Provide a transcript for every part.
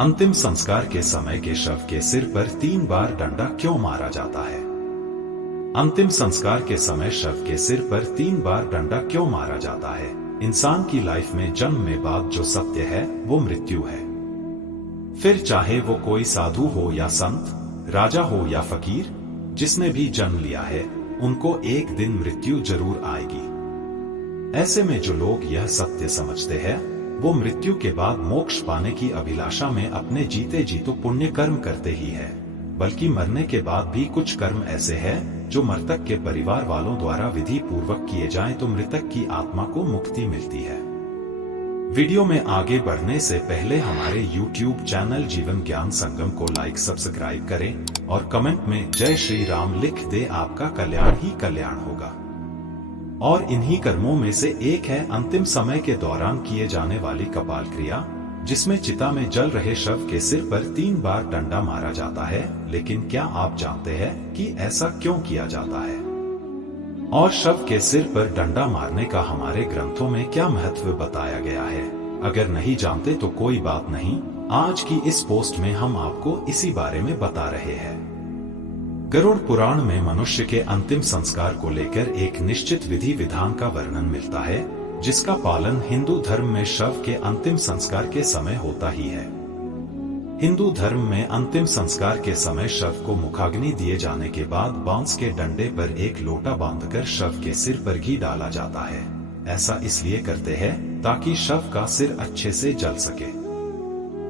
अंतिम संस्कार के समय के शव के सिर पर 3 बार डंडा क्यों मारा जाता है? अंतिम संस्कार के समय शव के सिर पर 3 बार डंडा क्यों मारा जाता है? इंसान की लाइफ में जन्म में बाद जो सत्य है वो मृत्यु है। फिर चाहे वो कोई साधु हो या संत, राजा हो या फकीर, जिसने भी जन्म लिया है उनको एक दिन मृत्यु जरूर आएगी। ऐसे में जो लोग यह सत्य समझते हैं वो मृत्यु के बाद मोक्ष पाने की अभिलाषा में अपने जीते जी तो पुण्य कर्म करते ही है, बल्कि मरने के बाद भी कुछ कर्म ऐसे हैं जो मृतक के परिवार वालों द्वारा विधि पूर्वक किए जाएं तो मृतक की आत्मा को मुक्ति मिलती है। वीडियो में आगे बढ़ने से पहले हमारे YouTube चैनल जीवन ज्ञान संगम को लाइक सब्सक्राइब करें और कमेंट में जय श्री राम लिख दे। आपका कल्याण ही कल्याण होगा। और इन्हीं कर्मों में से एक है अंतिम समय के दौरान किए जाने वाली कपाल क्रिया, जिसमें चिता में जल रहे शव के सिर पर 3 बार डंडा मारा जाता है। लेकिन क्या आप जानते हैं कि ऐसा क्यों किया जाता है और शव के सिर पर डंडा मारने का हमारे ग्रंथों में क्या महत्व बताया गया है? अगर नहीं जानते तो कोई बात नहीं, आज की इस पोस्ट में हम आपको इसी बारे में बता रहे हैं। गरुड़ पुराण में मनुष्य के अंतिम संस्कार को लेकर एक निश्चित विधि विधान का वर्णन मिलता है, जिसका पालन हिंदू धर्म में शव के अंतिम संस्कार के समय होता ही है। हिंदू धर्म में अंतिम संस्कार के समय शव को मुखाग्नि दिए जाने के बाद बांस के डंडे पर एक लोटा बांधकर शव के सिर पर घी डाला जाता है। ऐसा इसलिए करते हैं ताकि शव का सिर अच्छे से जल सके,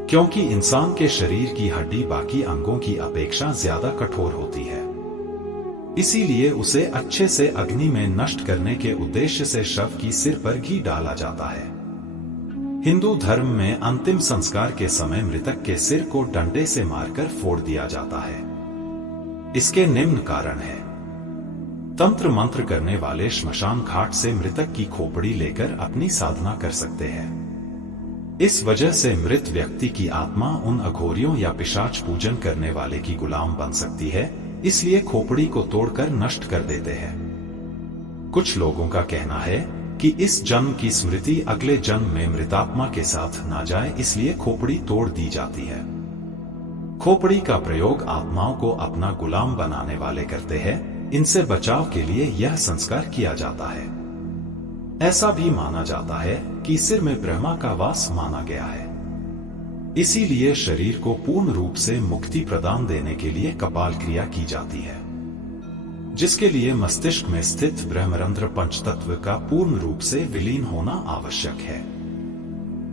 क्योंकि इंसान के शरीर की हड्डी बाकी अंगों की अपेक्षा ज्यादा कठोर होती है। इसीलिए उसे अच्छे से अग्नि में नष्ट करने के उद्देश्य से शव की सिर पर घी डाला जाता है। हिंदू धर्म में अंतिम संस्कार के समय मृतक के सिर को डंडे से मारकर फोड़ दिया जाता है। इसके निम्न कारण है। तंत्र मंत्र करने वाले श्मशान घाट से मृतक की खोपड़ी लेकर अपनी साधना कर सकते हैं। इस वजह से मृत व्यक्ति की आत्मा उन अघोरियों या पिशाच पूजन करने वाले की गुलाम बन सकती है, इसलिए खोपड़ी को तोड़कर नष्ट कर देते हैं। कुछ लोगों का कहना है कि इस जन्म की स्मृति अगले जन्म में मृतात्मा के साथ ना जाए, इसलिए खोपड़ी तोड़ दी जाती है। खोपड़ी का प्रयोग आत्माओं को अपना गुलाम बनाने वाले करते हैं। इनसे बचाव के लिए यह संस्कार किया जाता है। ऐसा भी माना जाता है कि सिर में ब्रह्मा का वास माना गया है, इसीलिए शरीर को पूर्ण रूप से मुक्ति प्रदान देने के लिए कपाल क्रिया की जाती है, जिसके लिए मस्तिष्क में स्थित ब्रह्मरंध्र पंचतत्व का पूर्ण रूप से विलीन होना आवश्यक है।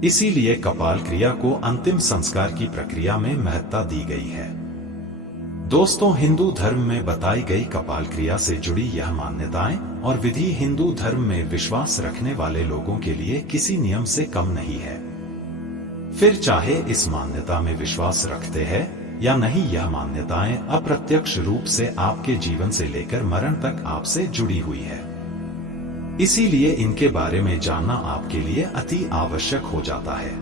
इसीलिए कपाल क्रिया को अंतिम संस्कार की प्रक्रिया में महत्ता दी गई है। दोस्तों, हिंदू धर्म में बताई गई कपाल क्रिया से जुड़ी यह मान्यताएं और विधि हिंदू धर्म में विश्वास रखने वाले लोगों के लिए किसी नियम से कम नहीं है। फिर चाहे इस मान्यता में विश्वास रखते हैं या नहीं, यह मान्यताएं अप्रत्यक्ष रूप से आपके जीवन से लेकर मरण तक आपसे जुड़ी हुई है। इसीलिए इनके बारे में जानना आपके लिए अति आवश्यक हो जाता है।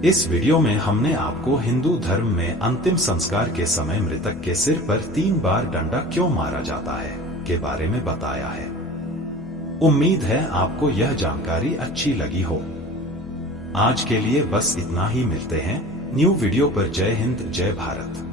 इस वीडियो में हमने आपको हिंदू धर्म में अंतिम संस्कार के समय मृतक के सिर पर 3 बार डंडा क्यों मारा जाता है के बारे में बताया है। उम्मीद है आपको यह जानकारी अच्छी लगी हो। आज के लिए बस इतना ही। मिलते हैं न्यू वीडियो पर। जय हिंद, जय भारत।